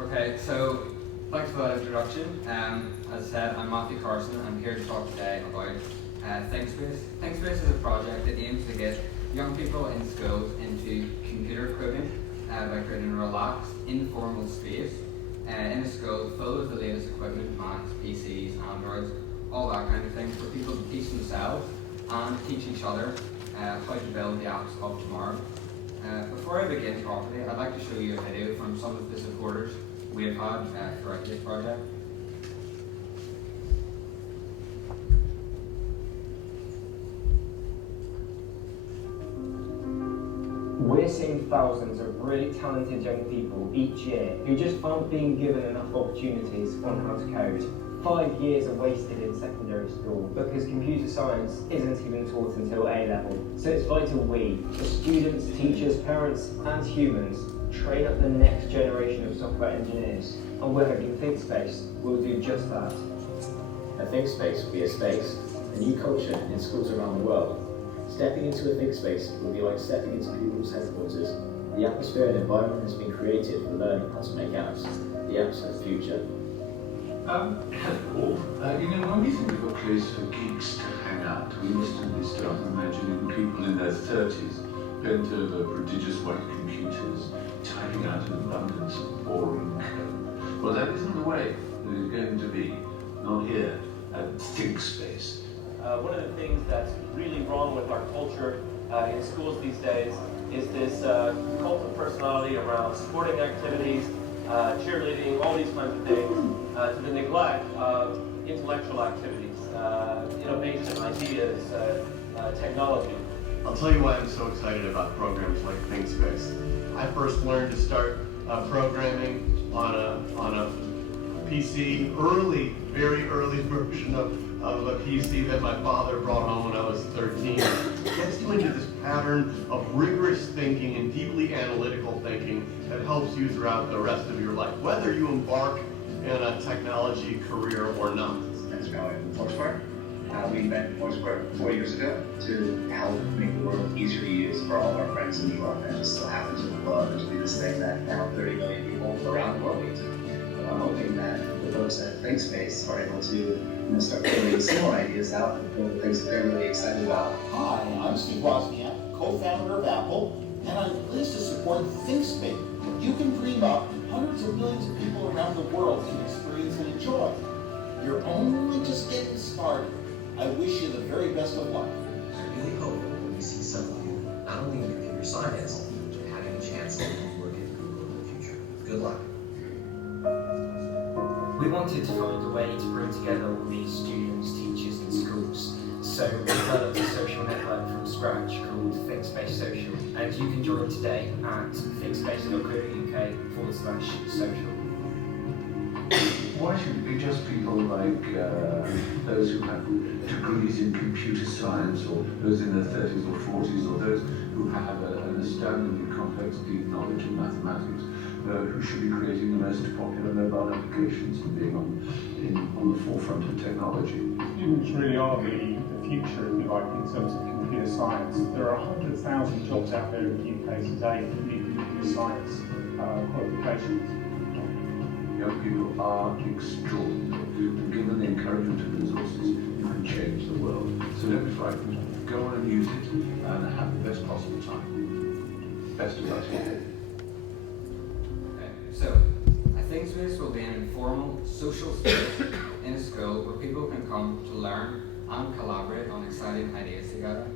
Okay, so thanks for that introduction. As I said, I'm Matthew Carson. I'm here to talk today about ThinkSpace. ThinkSpace is a project that aims to get young people in schools into computer coding by creating a relaxed, informal space in a school full of the latest equipment, Macs, PCs, Androids, all that kind of thing, for people to teach themselves and teach each other how to build the apps of tomorrow. Before I begin properly, I'd like to show you a video from some of the supporters we have had throughout this project. We're seeing thousands of really talented young people each year who just aren't being given enough opportunities on how to code. 5 years are wasted in secondary school because computer science isn't even taught until A-level. So it's vital we, the students, teachers, parents and humans, train up the next generation of software engineers. And we're hoping ThinkSpace will do just that. A ThinkSpace will be a space, a new culture in schools around the world. Stepping into a ThinkSpace will be like stepping into Google's headquarters. The atmosphere and environment has been created for learning how to make apps, the apps of the future. Hello. When we think of a place for geeks to hang out, we instantly start imagining people in their 30s, bent over prodigious white computers, typing out an abundance of boring code. Well, that isn't the way that it's going to be, not here at ThinkSpace. One of the things that's really wrong with our culture in schools these days is this cult of personality around sporting activities, cheerleading, all these kinds of things, to the neglect of intellectual activities, innovation, ideas, technology. I'll tell you why I'm so excited about programs like ThinkSpace. I first learned to start programming on a PC, very early version of a PC that my father brought home when I was 13. It gets you into this pattern of rigorous thinking and deeply analytical thinking that helps you throughout the rest of your life, whether you embark in a technology career or not. That's how I Foursquare. We invented Foursquare 4 years ago to help make the world easier to use for all of our friends in New York, and it just so happens to be this thing that now 30 million people around the world use. I'm hoping that the folks at ThinkSpace are able to start putting similar ideas out and build things that they're really excited about. Hi, I'm Steve Wozniak, co-founder of Apple, and I'm pleased to support ThinkSpace. You can dream up, hundreds of millions of people around the world can experience and enjoy. You're only just getting started. I wish you the very best of luck. I really hope that when we see some of you, not only in your computer science, but having a chance to work at Google in the future. Good luck. We wanted to find a way to bring together all these students, teachers and schools. So we developed a social network from scratch called ThinkSpace Social, and you can join today at thinkspace.co.uk/social. Why should it be just people like those who have degrees in computer science, or those in their 30s or 40s, or those who have an astoundingly complex, deep knowledge of mathematics, who should be creating the most popular mobile applications and being on the forefront of technology? Students really are the future, if you like, in terms of computer science. There are 100,000 jobs out there in the UK today that need computer science qualifications. Young people are extraordinary, and given the encouragement and resources, you can change the world. So don't be frightened. Go on and use it and have the best possible time. Best of luck to you. Okay, so a ThinkSpace will be an informal, social space in a school where people can come to learn and collaborate on exciting ideas together.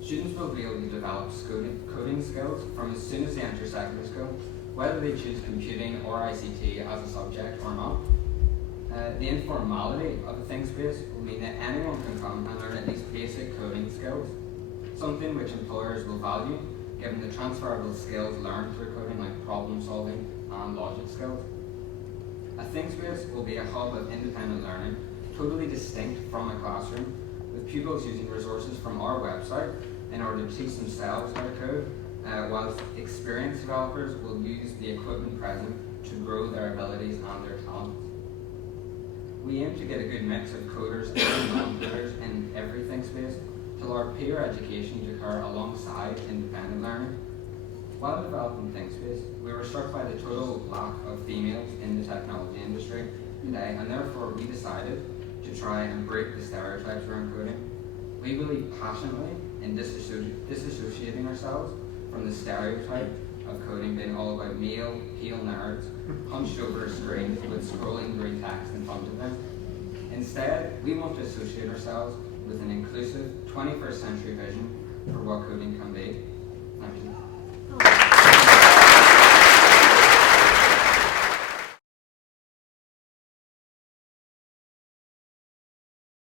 Students will be able to develop coding skills from as soon as they enter secondary school, whether they choose computing or ICT as a subject or not. The informality of a ThinkSpace will mean that anyone can come and learn at least basic coding skills, something which employers will value given the transferable skills learned through coding like problem solving and logic skills. A ThinkSpace will be a hub of independent learning, totally distinct from a classroom, with pupils using resources from our website in order to teach themselves how to code, whilst experienced developers will use the equipment present to grow their abilities and their talents. We aim to get a good mix of coders and non-coders in every ThinkSpace to allow peer education to occur alongside independent learning. While developing ThinkSpace, we were struck by the total lack of females in the technology industry today, and therefore we decided to try and break the stereotypes around coding. We believe passionately in disassociating ourselves from the stereotype of coding being all about male, pale nerds, hunched over screens with scrolling green text in front of them. Instead, we want to associate ourselves with an inclusive 21st century vision for what coding can be.